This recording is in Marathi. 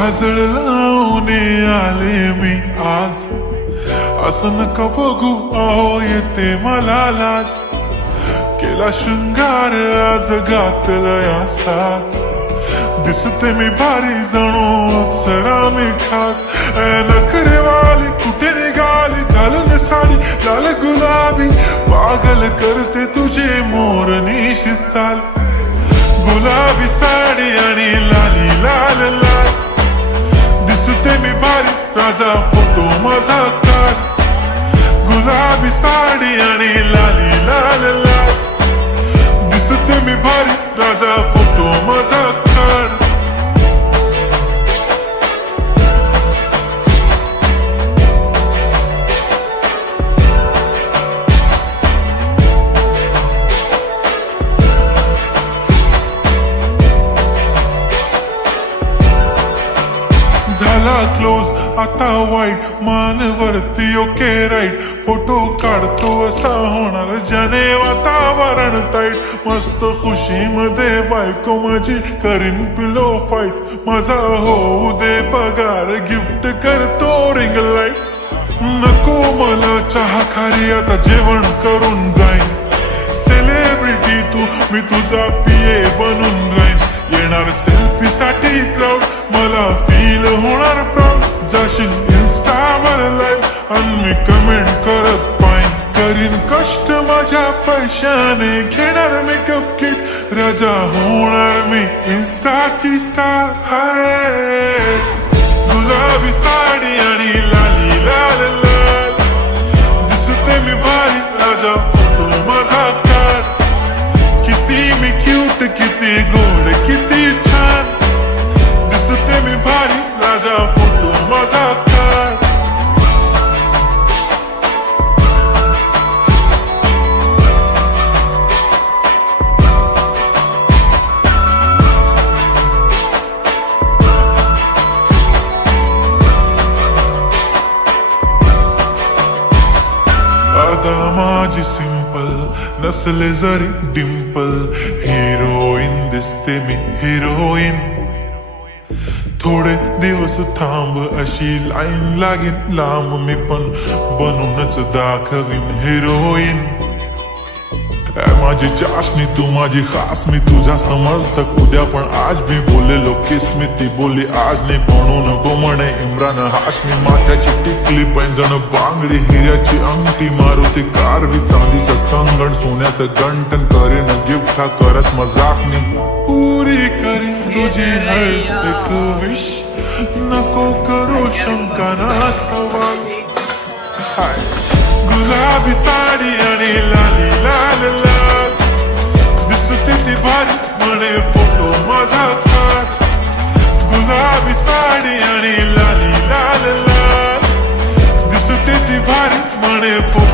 काजळ लावून आले मी आज, असं नका बघू अहो येते मला लाज. केला शृंगार आज घातला असाच, दिसते मी भारी जणू अप्सरा मी खास. नखरेवाली कुठे निघाली घालून साडी लाल गुलाबी, पागल करते तुझे मोरनीशी चाल. गुलाबी साडी आणि लाली लाल लाल, दिसते मी भारी राजा फोटो माझा काढ. गुलाबी साडी आणि लाली लाल लाल, दिसते मी भारी राजा फोटो माझा काढ. झाला क्लोज आता वाईट, मान वरती ओके राईट. फोटो काढतो असा होणार ज्याने वातावरण ताईट. मस्त खुशी मध्ये बायको माझी करीन पिलो फाईट. माझा होऊ दे पगार गिफ्ट करतो रिंग लाईट. नको मला चहा खारी आता जेवण करून जाईन. सेलिब्रिटी तू मी तुझा पिये बनून राहीन. येणार सेल्फी साठी क्राऊड मला फील होणार प्राऊड. जाशील इन्स्टावर लाईव्ह आणि मी कमेंट करत पाईन. करीन कष्ट माझ्या पैशाने घेणार मेकअप किट. राजा होणार मी इन्स्टाची स्टार. हाय गुलाबी साडी आणि लाली लाल लाल, दिसते मी भारी राजा फोटो माझा काढ. किती मी क्यूट किती गोड किती छान, दिसते मी भारी राजा फोटो माझा काढ. आता माझी सिंपल नसले जरी डिंपल, हिरोईन दिसते मी हिरोईन. थोडे दिवस थांब अशी लाईन लागेल लांब, मी पण बनूनच दाखवीन हिरोईन. माझी चाशनी तू माझी खास, मी तुझा समर्थक उद्या पण आज मी बोलेलो किस मी. ती बोली आज नाही बनून नको म्हणे इम्रान हाशमी. माथ्याची टिकली पैंजण बांगडी हिऱ्याची अंगठी, मारुती कारवी चांदीचं कंगण सोन्याचं गंटन. करेन गिफ्ट हा करत मजाकनी, पुरी करीन तुझी हर एक विश. नको करू शंका ना सवाल. हाय गुलाबी साडी आणि लाली लाल लाल, दिसते ती भारी म्हणे फोटो माझा काढ. गुलाबी साडी आणि लाली लाल लाल, दिसते ती भारी म्हणे फोटो